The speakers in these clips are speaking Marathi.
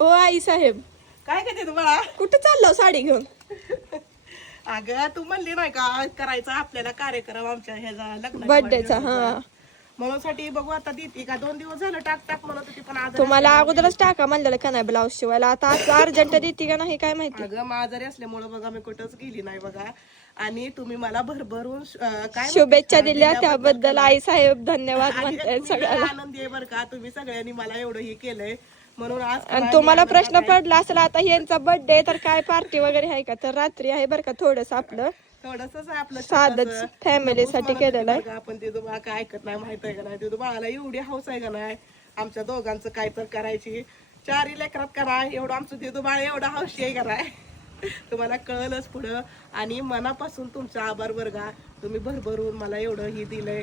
ओ आई साहेब, काय करते तुम्हाला? कुठं चाललो साडी घेऊन? अगं तू म्हणली नाही का करायचा आपल्याला कार्यक्रम आमच्या ह्याचा लग्नाचा बर्थडेचा. वाढदिवसाचा. हा, म्हणून साठी बघू आता देते का. 2 दिवस झालं टाक टाक म्हणत होती पण आज तुम्हाला अगोदरच टाका म्हणलेलं का नाही ब्लाऊज शिवायला? आता असं अर्जंट देते का नाही काय माहिती. अगं माजारी असल्यामुळे बघा मी कुठंच गेली नाही बघा. आणि तुम्ही मला भरभरून काय शुभेच्छा दिल्या त्याबद्दल आई साहेब धन्यवाद म्हणते सगळ्याला. आनंदी आहे बरं का. तुम्ही सगळ्यांनी मला एवढं हे केलंय म्हणून आज आणि तुम्हाला प्रश्न पडला असेल आता यांचा बर्थडे तर काय पार्टी वगैरे आहे का? तर रात्री आहे बरं का थोडस आपलं थोडस आपलं साधच छोटंसं. फॅमिलीसाठी मला केलेलं आहे. बघा, आपण ते बाळा काय ऐकत नाही माहित आहे का नाही. ते बाळाला एवढी हौस आहे का नाही आमच्या दोघांचं काय तर करायची. 4 लेकरात करा एवढं आमचं ते बाळ एवढं हौशी आहे का नाही. तुम्हाला कळलंच पुढं. आणि मनापासून तुमचा आभार बरगा. तुम्ही भरभरून मला एवढं हे दिलंय.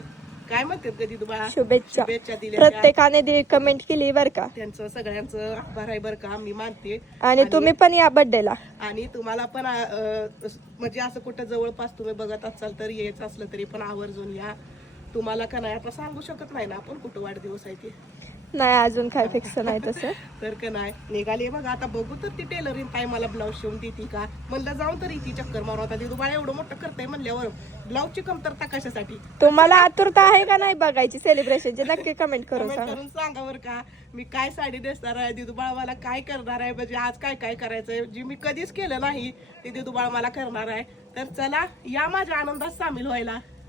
काय म्हणतात कधी तुम्हाला शुभेच्छा दिल्या प्रत्येकाने कमेंट केली बरं का. त्यांचं सगळ्यांचं आभार आहे बरं का. मी मानते. आणि तुम्ही पण या बर्थडेला. आणि तुम्हाला पण म्हणजे असं कुठं जवळपास तुम्ही बघत असाल तर यायचं असलं तरी पण आवर्जून या. तुम्हाला का नाही आता सांगू शकत नाही ना आपण कुठं वाढदिवस आहे ते. नाही अजून काय फिक्स नाही तसं. तर का नाही निघाली बघा आता. बघू तर ती टेलरिंग काय मला ब्लाऊज शिवून देते का. म्हणलं जाऊन तरी ती चक्कर मारू. आता ते बाळा एवढं मोठं करताय म्हणल्यावर ब्लाऊजची कमतरता कशासाठी. तुम्हाला आतुरता आहे का नाही बघायची सेलिब्रेशनची? नक्की कमेंट करून कमेंट सांगा. करून सांगा बरं का. मी काय साडी नेसणार आहे. दिदू बाळा मला काय करणार आहे. म्हणजे आज काय काय करायचंय जे मी कधीच केलं नाही ते दिदू बाळा मला करणार आहे. तर चला या माझ्या आनंदात सामील व्हायला.